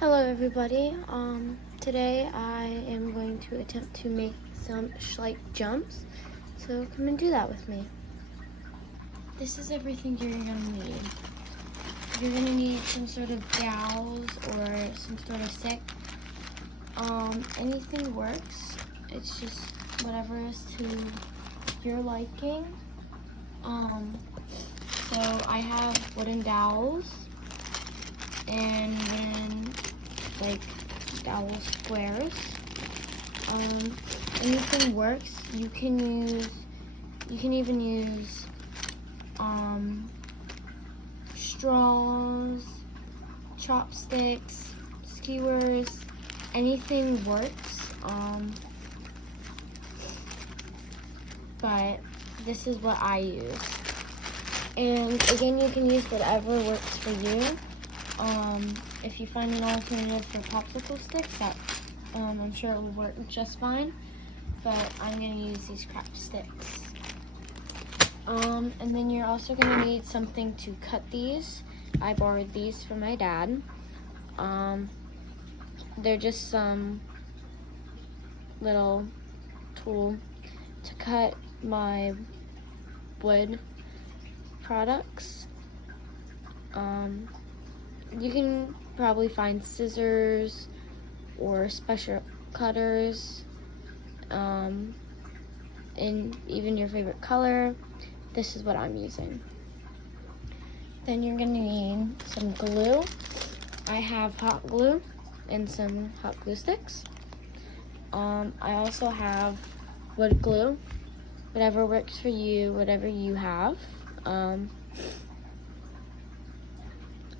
Hello everybody. Today I am going to attempt to make some Schelich jumps. So come and do that with me. This is everything you're gonna need. You're gonna need some sort of dowels or some sort of stick. Anything works. It's just whatever is to your liking. So I have wooden dowels and wooden dowel squares. Anything works. You can even use straws, chopsticks, skewers. Anything works. But this is what I use. And again, you can use whatever works for you. If you find an alternative for popsicle sticks, that I'm sure it will work just fine. But I'm gonna use these cracked sticks. And then you're also gonna need something to cut these. I borrowed these from my dad. They're just some little tool to cut my wood products. You can probably find scissors or special cutters in even your favorite color. This is what I'm using. Then you're gonna need some glue. I have hot glue and some hot glue sticks. I also have wood glue, whatever works for you, whatever you have.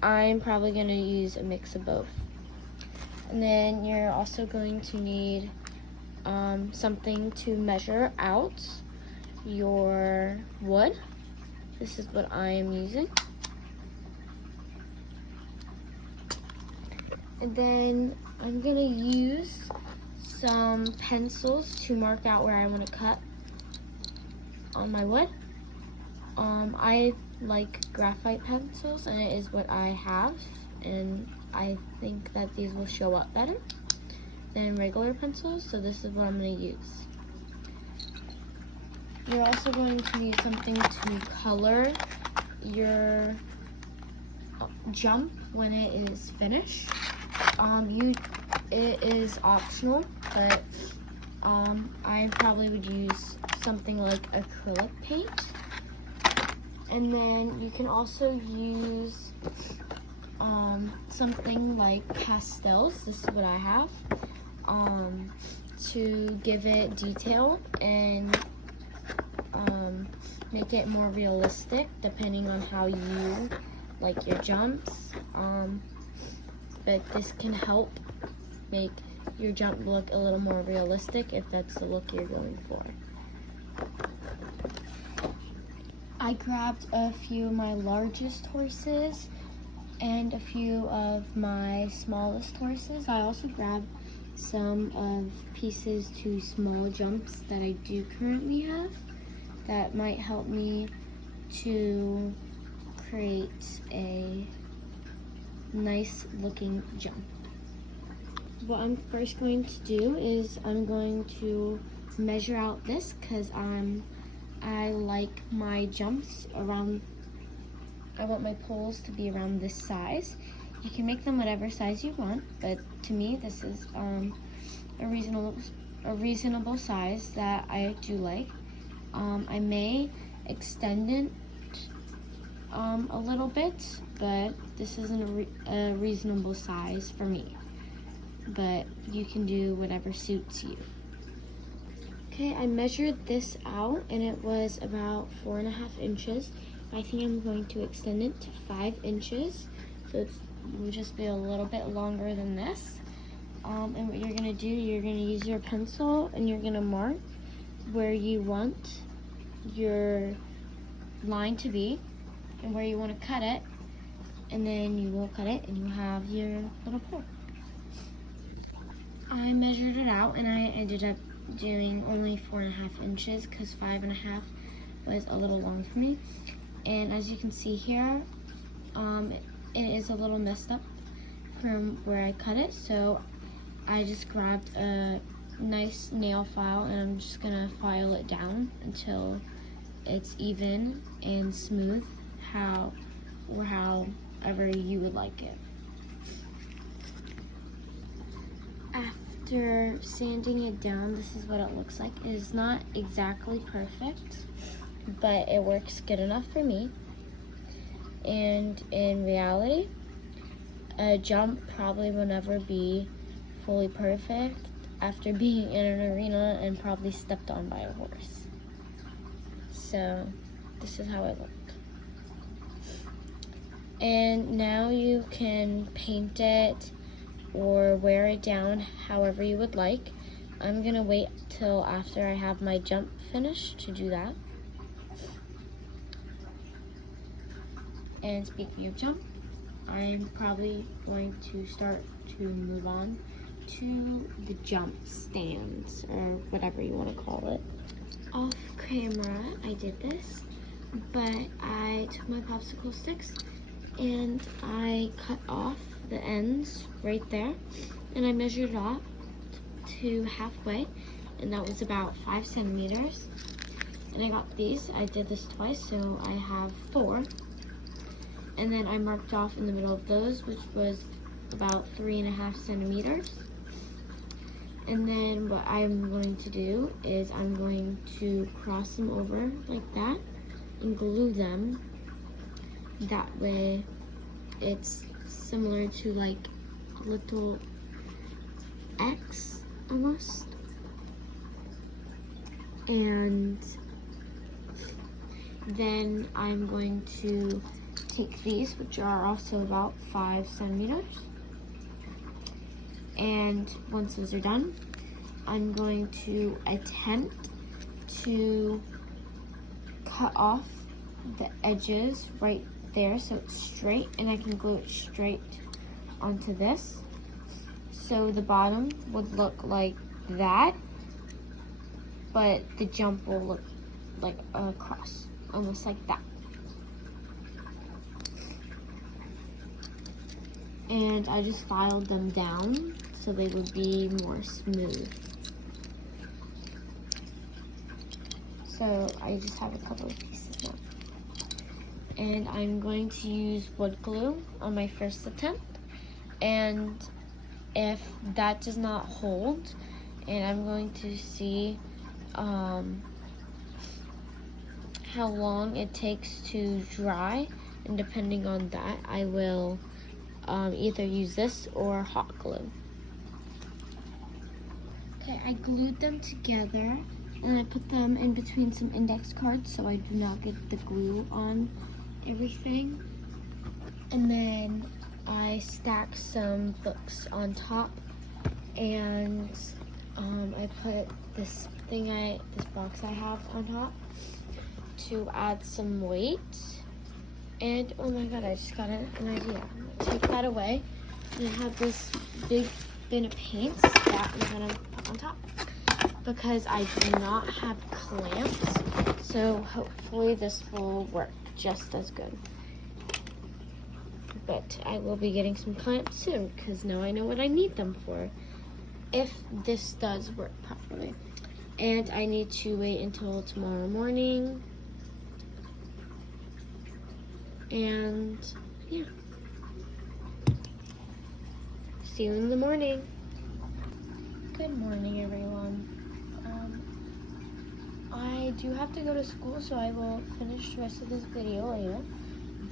I'm probably going to use a mix of both. And then you're also going to need something to measure out your wood. This is what I am using. And then I'm going to use some pencils to mark out where I want to cut on my wood. I like graphite pencils, and it is what I have, and I think that these will show up better than regular pencils, so this is what I'm going to use. You're also going to need something to color your jump when it is finished. It is optional, but I probably would use something like acrylic paint. And then you can also use something like pastels. This is what I have, to give it detail and make it more realistic depending on how you like your jumps. But this can help make your jump look a little more realistic if that's the look you're going for. I grabbed a few of my largest horses and a few of my smallest horses. I also grabbed some of pieces to small jumps that I do currently have that might help me to create a nice looking jump. What I'm first going to do is I'm going to measure out this because I like my jumps around, I want my poles to be around this size. You can make them whatever size you want, but to me this is a reasonable size that I do like. I may extend it a little bit, but this isn't a reasonable size for me. But you can do whatever suits you. Okay, I measured this out and it was about 4.5 inches. I think I'm going to extend it to 5 inches. So it will just be a little bit longer than this. And what you're gonna do, you're gonna use your pencil and you're gonna mark where you want your line to be and where you want to cut it. And then you will cut it and you have your little pole. I measured it out and I ended up doing only 4.5 inches because 5.5 was a little long for me. And as you can see here, it is a little messed up from where I cut it, so I just grabbed a nice nail file and I'm just gonna file it down until it's even and smooth, however you would like it. After sanding it down, this is what it looks like. It is not exactly perfect, but it works good enough for me. And in reality, a jump probably will never be fully perfect after being in an arena and probably stepped on by a horse. So this is how it looked. And now you can paint it or wear it down however you would like. I'm gonna wait till after I have my jump finished to do that. And speaking of jump, I'm probably going to start to move on to the jump stands, or whatever you want to call it. Off camera, I did this, but I took my popsicle sticks and I cut off the ends right there, and I measured it off to halfway, and that was about 5 centimeters. And I got these. I did this twice, so I have 4. And then I marked off in the middle of those, which was about 3.5 centimeters. And then what I'm going to do is I'm going to cross them over like that and glue them. That way it's similar to like a little X almost. And then I'm going to take these, which are also about 5 centimeters. And once those are done, I'm going to attempt to cut off the edges right there so it's straight, and I can glue it straight onto this. So the bottom would look like that, but the jump will look like a cross, almost like that. And I just filed them down so they would be more smooth. So I just have a couple of pieces now. And I'm going to use wood glue on my first attempt. And if that does not hold, and I'm going to see how long it takes to dry, and depending on that, I will either use this or hot glue. Okay, I glued them together and I put them in between some index cards so I do not get the glue on everything. And then I stacked some books on top, and I put this box I have on top to add some weight. And oh my god, I just got an idea. Take that away, and I have this big bin of paints that I'm gonna put on top because I do not have clamps, so hopefully this will work just as good. But I will be getting some clamps soon because now I know what I need them for, if this does work properly. And I need to wait until tomorrow morning. And yeah, see you in the morning. Good morning, everyone. I do have to go to school, so I will finish the rest of this video later.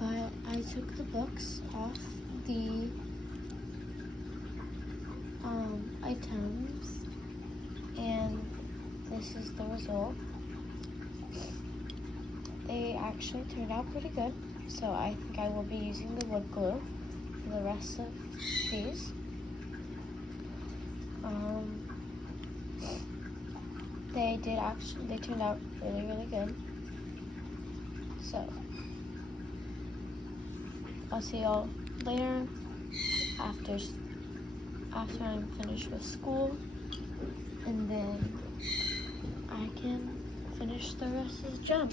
But I took the books off the items, and this is the result. They actually turned out pretty good. So I think I will be using the wood glue for the rest of these. They turned out really, really good. So I'll see y'all later after I'm finished with school, and then I can finish the rest of the jump.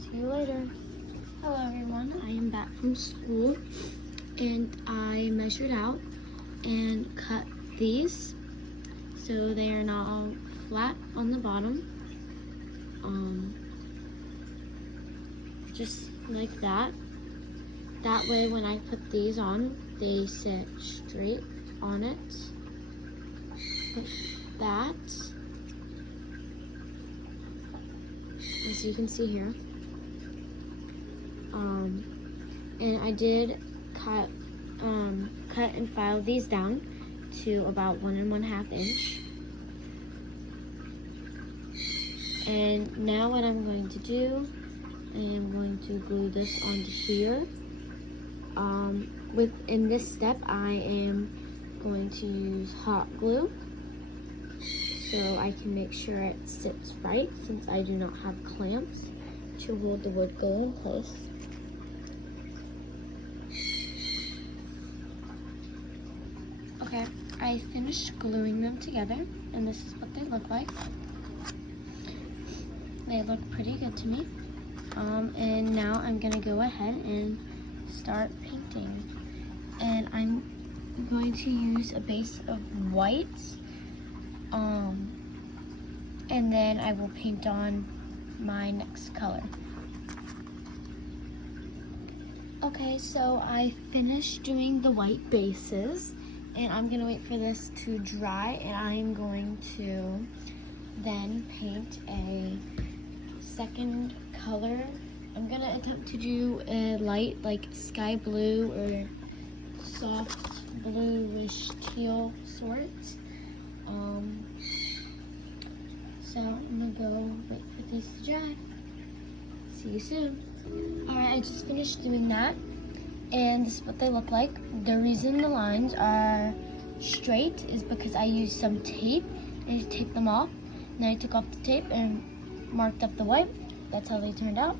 See you later. Hello everyone, I am back from school, and I measured out these so they are not all flat on the bottom. Just like that. That way when I put these on, they sit straight on it. Like that. As you can see here. And I did cut and file these down to about 1 1/2 inch. And now what I'm going to do, I am going to glue this onto here. In this step, I am going to use hot glue so I can make sure it sits right, since I do not have clamps to hold the wood glue in place. Okay, I finished gluing them together, and this is what they look like. They look pretty good to me. And now I'm gonna go ahead and start painting. And I'm going to use a base of white. And then I will paint on my next color. Okay, so I finished doing the white bases, and I'm gonna wait for this to dry, and I'm going to then paint a second color. I'm gonna attempt to do a light like sky blue or soft bluish teal sort. So I'm gonna go wait for these to dry. See you soon. Alright, I just finished doing that, and this is what they look like. The reason the lines are straight is because I used some tape and I taped them off. And then I took off the tape and marked up the white. That's how they turned out.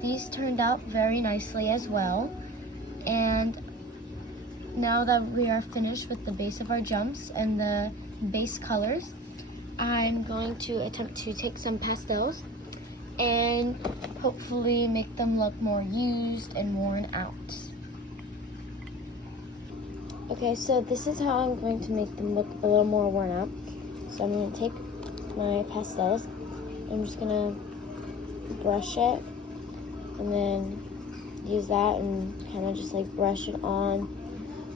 These turned out very nicely as well. And now that we are finished with the base of our jumps and the base colors, I'm going to attempt to take some pastels and hopefully make them look more used and worn out. Okay, so this is how I'm going to make them look a little more worn out. So I'm going to take my pastels, I'm just going to brush it and then use that and kind of just like brush it on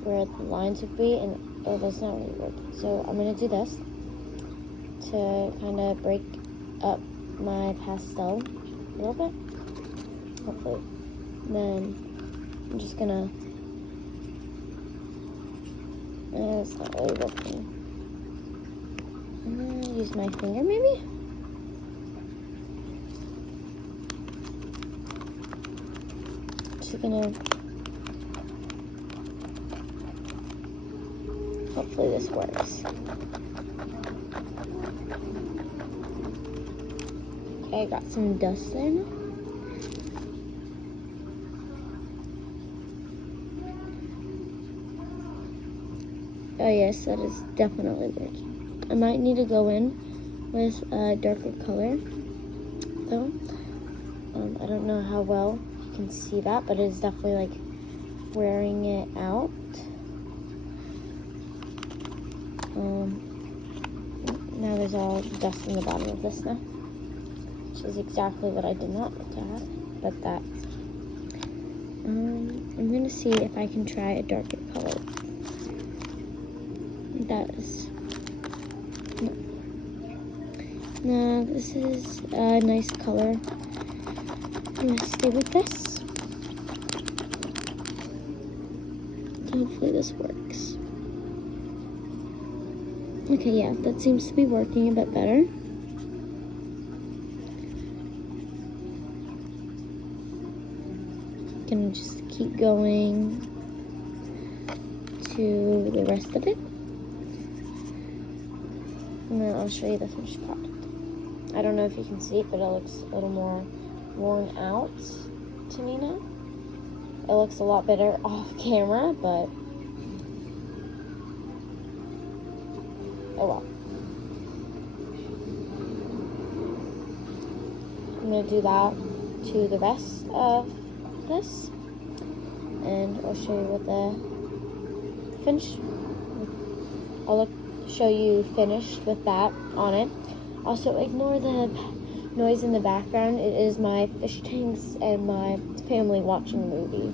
where the lines would be, and oh, that's not really working. So I'm going to do this to kind of break up my pastel a little bit, hopefully. Then I'm just gonna, it's not really working. I'm gonna use my finger maybe? Just gonna, hopefully this works. Okay, I got some dust there now. Oh yes, that is definitely working. I might need to go in with a darker color, though. I don't know how well you can see that, but it's definitely like wearing it out. Now there's all dust in the bottom of this now, which is exactly what I did not want to have, but that. I'm gonna see if I can try a darker color. That is, no, this is a nice color. I'm gonna stay with this. Hopefully this works. Okay, yeah, that seems to be working a bit better. Gonna just keep going to the rest of it. And then I'll show you the finished product. I don't know if you can see it, but it looks a little more worn out to me now. It looks a lot better off camera, but oh well. I'm gonna do that to the rest of this, and I'll show you what the finish. I'll show you finished with that on it. Also, ignore the noise in the background. It is my fish tanks and my family watching a movie.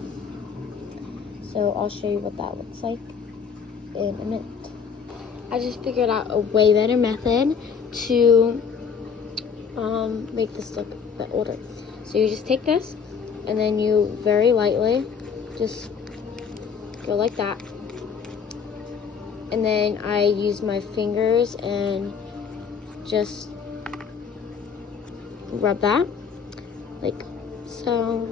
So I'll show you what that looks like in a minute. I just figured out a way better method to make this look a bit older. So you just take this and then you very lightly just go like that. And then I use my fingers and just rub that like so.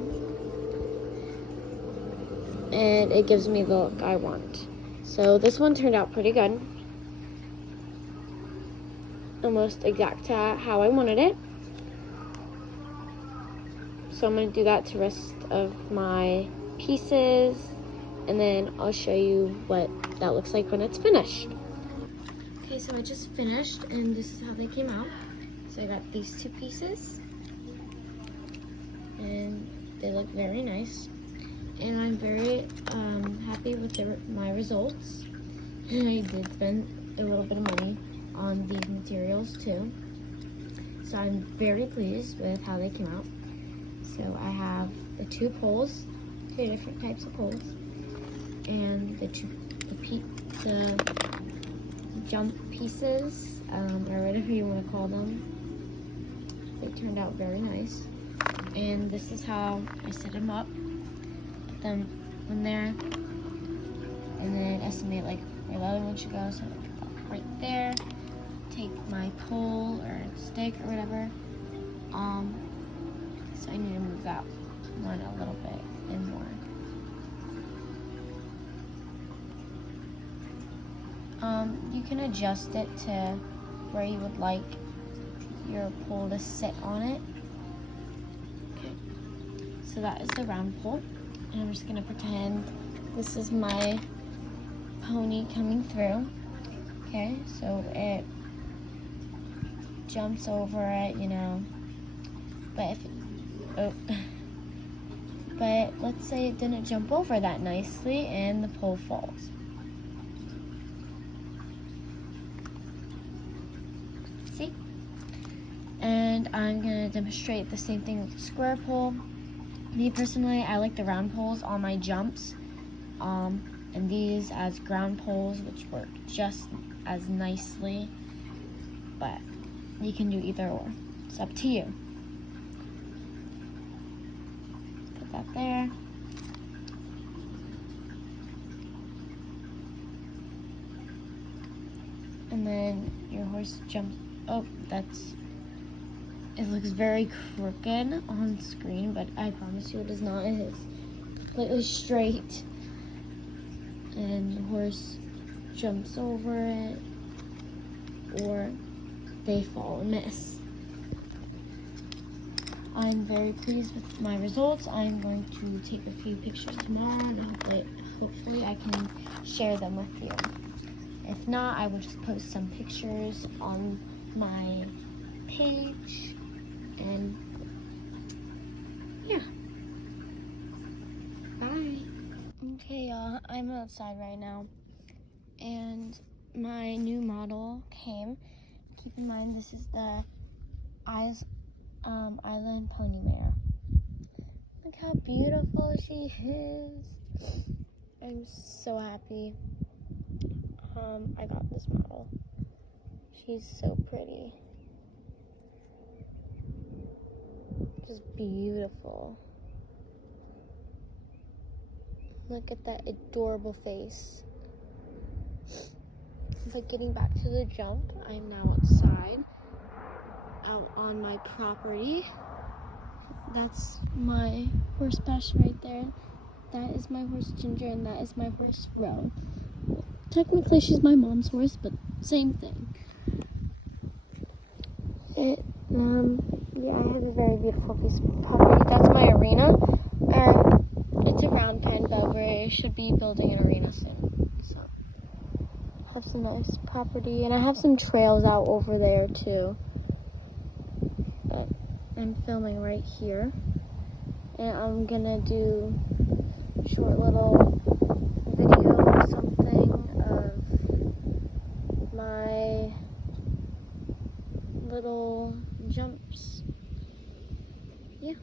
And it gives me the look I want. So this one turned out pretty good. Almost exact to how I wanted it. So I'm going to do that to the rest of my pieces, and then I'll show you what that looks like when it's finished. Okay, so I just finished, and this is how they came out. So I got these two pieces, and they look very nice. And I'm very happy with my results. I did spend a little bit of money on these materials too. So I'm very pleased with how they came out. So I have the two different types of poles, and the jump pieces, or whatever you want to call them. They turned out very nice. And this is how I set them up. Put them in there, and then estimate like where the other one should go. So right there. Take my pole or stick or whatever. So I need to move that one a little bit and more. You can adjust it to where you would like your pole to sit on it. Okay. So that is the round pole. And I'm just gonna pretend this is my pony coming through. Okay, so it jumps over it, you know, but but let's say it didn't jump over that nicely and the pole falls. See? And I'm gonna demonstrate the same thing with the square pole. Me personally, I like the round poles on my jumps, and these as ground poles, which work just as nicely, but you can do either or. It's up to you. Put that there. And then your horse jumps. Oh, it looks very crooked on screen, but I promise you it is not. It is completely straight. And the horse jumps over it, or they fall and miss. I'm very pleased with my results. I'm going to take a few pictures tomorrow, and hopefully I can share them with you. If not, I will just post some pictures on my page, and yeah. Bye. Okay, y'all, I'm outside right now, and my new model came. Keep in mind, this is the Island Pony Mare. Look how beautiful she is. I'm so happy I got this model. She's so pretty. Just beautiful. Look at that adorable face. But getting back to the jump, I'm now outside, out on my property. That's my horse pasture right there. That is my horse Ginger, and that is my horse Ro. Technically, she's my mom's horse, but same thing. Yeah, I have a very beautiful piece of property. That's my arena. It's around 10, but we should be building an arena soon. So, have some nice property, and I have some trails out over there too. But I'm filming right here, and I'm gonna do a short little video or something Yeah.